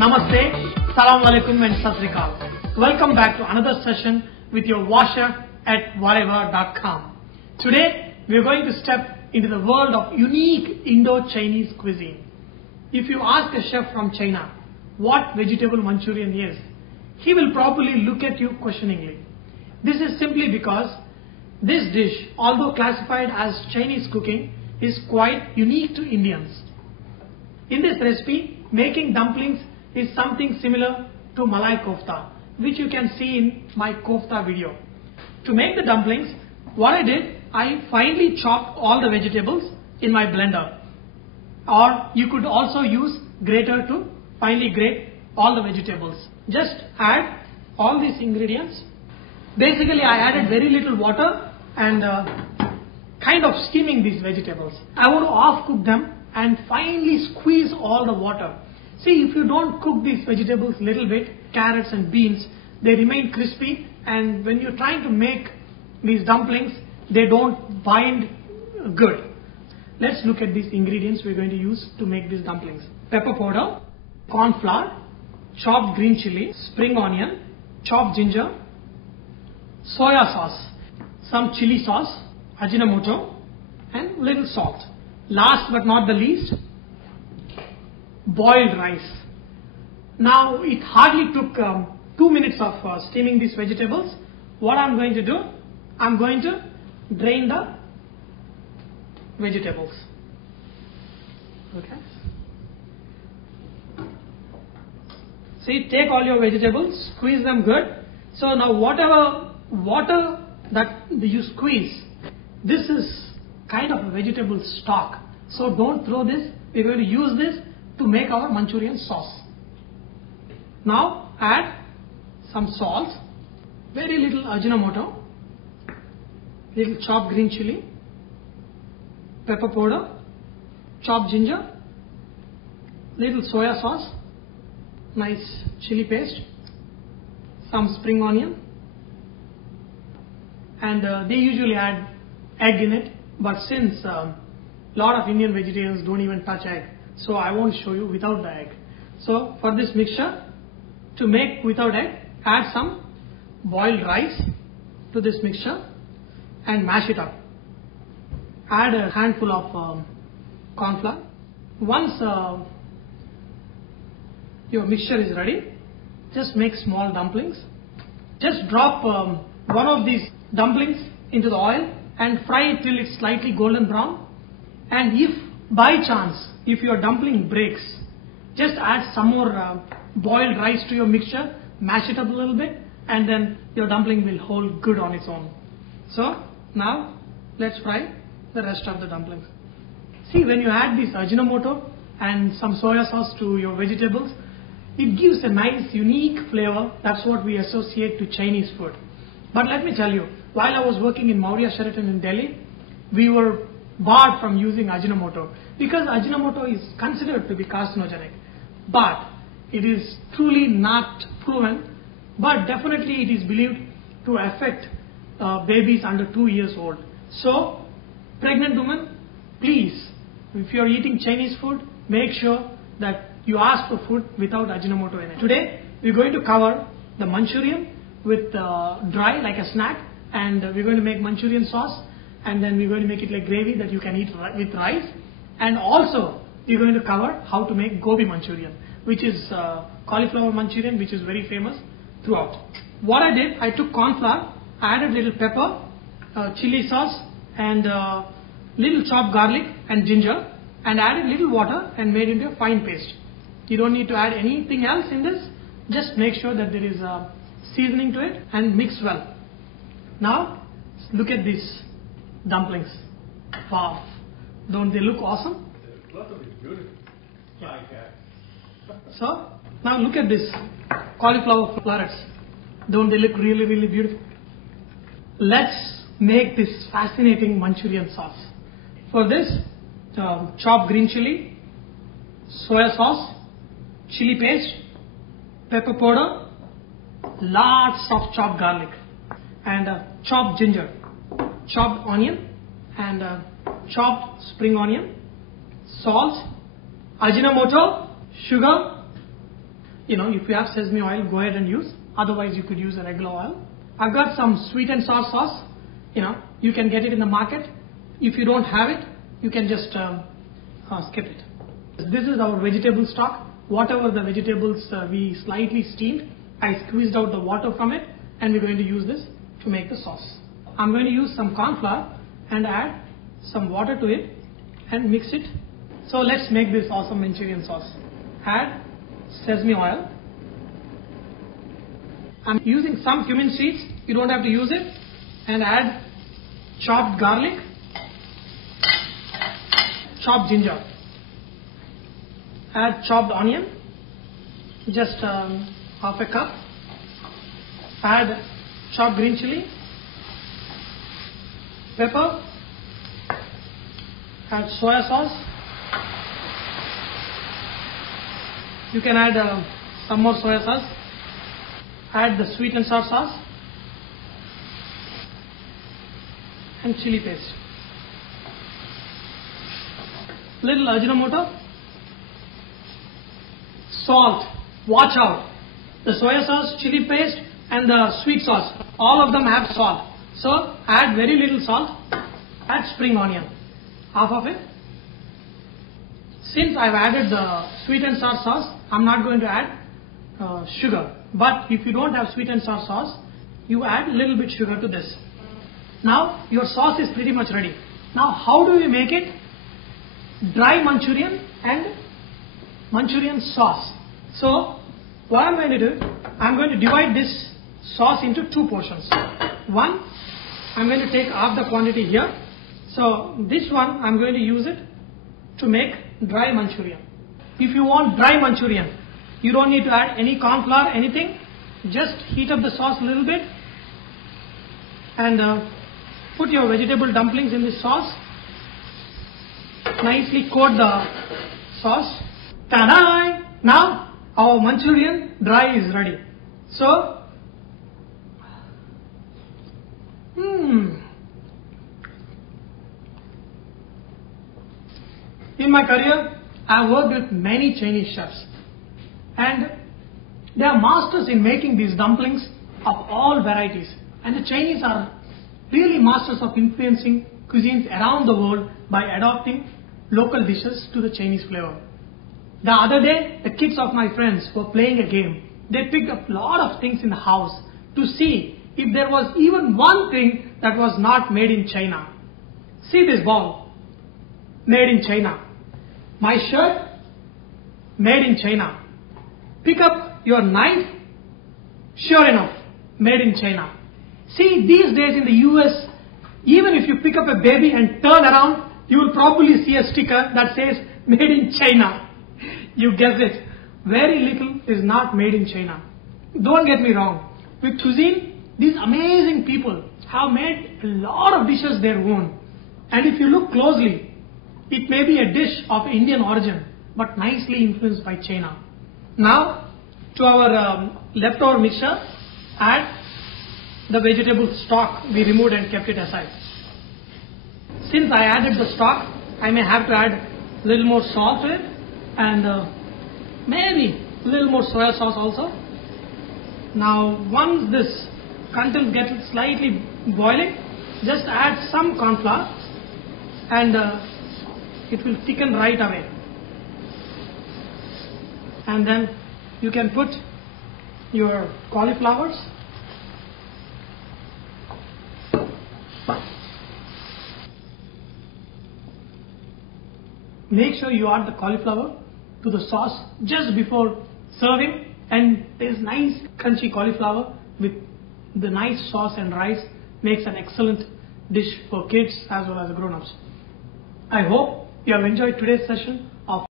Namaste, Salam Alaikum and Sat Sri Akal. Welcome back to another session with your VahChef at Vahrehvah.com. Today we are going to step into the world of unique Indo-Chinese cuisine. If you ask a chef from China what vegetable Manchurian is, he will probably look at you questioningly. This is simply because this dish, although classified as Chinese cooking, is quite unique to Indians. In this recipe, making dumplings is something similar to Malai Kofta, which you can see in my Kofta video. To make the dumplings, what I did, I finely chopped all the vegetables in my blender. Or you could also use grater to finely grate all the vegetables. Just add all these ingredients. Basically, I added very little water and kind of steaming these vegetables. I want to off cook them and finally squeeze all the water. See, if you don't cook these vegetables a little bit, carrots and beans, they remain crispy, and when you're trying to make these dumplings, they don't bind good. Let's look at these ingredients we're going to use to make these dumplings. Pepper powder, corn flour, chopped green chili, spring onion, chopped ginger, soya sauce, some chili sauce, Ajinomoto, and little salt. Last but not the least, boiled rice. Now it hardly took 2 minutes of steaming these vegetables. What I'm going to do, I'm going to drain the vegetables. Okay. See, take all your vegetables, squeeze them good. So now whatever water that you squeeze, this is kind of a vegetable stock. So don't throw this. We're going to use this to make our Manchurian sauce. Now add some salt, very little Ajinomoto, little chopped green chili, pepper powder, chopped ginger, little soya sauce, nice chili paste, some spring onion, and they usually add egg in it, but since a lot of Indian vegetarians don't even touch egg, so I won't show you without the egg. So for this mixture, to make without egg, add some boiled rice to this mixture and mash it up. Add a handful of corn flour. Once your mixture is ready, just make small dumplings. Just drop one of these dumplings into the oil and fry it till it's slightly golden brown. And if by chance, if your dumpling breaks, just add some more boiled rice to your mixture, mash it up a little bit, and then your dumpling will hold good on its own. So now let's fry the rest of the dumplings. See, when you add this Ajinomoto and some soya sauce to your vegetables, it gives a nice unique flavor. That's what we associate to Chinese food. But let me tell you, while I was working in Maurya Sheraton in Delhi, we were barred from using Ajinomoto because Ajinomoto is considered to be carcinogenic. But it is truly not proven, but definitely it is believed to affect babies under 2 years old. So, pregnant women, please, if you are eating Chinese food, make sure that you ask for food without Ajinomoto in it. Today, we are going to cover the Manchurian with dry like a snack, and we're going to make Manchurian sauce, and then we're going to make it like gravy that you can eat with rice. And also, we're going to cover how to make gobi Manchurian, which is cauliflower Manchurian, which is very famous throughout. What I did, I took corn flour, added little pepper, chili sauce, and little chopped garlic and ginger, and added little water and made into a fine paste. You don't need to add anything else in this. Just make sure that there is a seasoning to it and mix well. Now, look at these dumplings. Wow. Don't they look awesome? Yeah. So, now look at this cauliflower florets. Don't they look really, really beautiful? Let's make this fascinating Manchurian sauce. For this, chopped green chili, soya sauce, chili paste, pepper powder, lots of chopped garlic, and chopped ginger, chopped onion, and chopped spring onion, salt, Ajinomoto, sugar, if you have sesame oil, go ahead and use. Otherwise, you could use a regular oil. I've got some sweet and sour sauce. You can get it in the market. If you don't have it, you can just skip it. This is our vegetable stock. Whatever the vegetables we slightly steamed, I squeezed out the water from it, and we're going to use this to make the sauce. I'm going to use some corn flour and add some water to it and mix it. So let's make this awesome Manchurian sauce. Add sesame oil. I'm using some cumin seeds. You don't have to use it. And add chopped garlic, chopped ginger. Add chopped onion, just half a cup. Add chopped green chili, pepper. Add soya sauce. You can add some more soya sauce. Add the sweet and sour sauce and chili paste. Little Ajinomoto. Salt. Watch out. The soya sauce, chili paste and the sweet sauce, all of them have salt. So add very little salt. Add spring onion, half of it. Since I've added the sweet and sour sauce, I'm not going to add sugar. But if you don't have sweet and sour sauce, you add a little bit sugar to this. Now your sauce is pretty much ready. Now how do we make it? Dry Manchurian and Manchurian sauce. So what I'm going to do, I'm going to divide this sauce into two portions. One, I'm going to take half the quantity here. So this one, I'm going to use it to make dry Manchurian. If you want dry Manchurian, you don't need to add any corn flour, anything. Just heat up the sauce a little bit and put your vegetable dumplings in this sauce. Nicely coat the sauce. Ta-da! Now our Manchurian dry is ready. So, in my career, I worked with many Chinese chefs, and they are masters in making these dumplings of all varieties. And the Chinese are really masters of influencing cuisines around the world by adopting local dishes to the Chinese flavor. The other day, the kids of my friends were playing a game. They picked up a lot of things in the house to see if there was even one thing that was not made in China. See this ball, made in China. My shirt, made in China. Pick up your knife, sure enough, made in China. See, these days in the US, even if you pick up a baby and turn around, you will probably see a sticker that says made in China. You guessed it. Very little is not made in China. Don't get me wrong. With cuisine, these amazing people have made a lot of dishes their own. And if you look closely, it may be a dish of Indian origin, but nicely influenced by China. Now, to our leftover mixture, add the vegetable stock we removed and kept it aside. Since I added the stock, I may have to add a little more salt to it and maybe a little more soya sauce also. Now, once this content gets slightly boiling, just add some corn flour and it will thicken right away. And then you can put your cauliflowers. Make sure you add the cauliflower to the sauce just before serving, and this nice crunchy cauliflower with the nice sauce and rice makes an excellent dish for kids as well as grown-ups. I hope you have enjoyed today's session of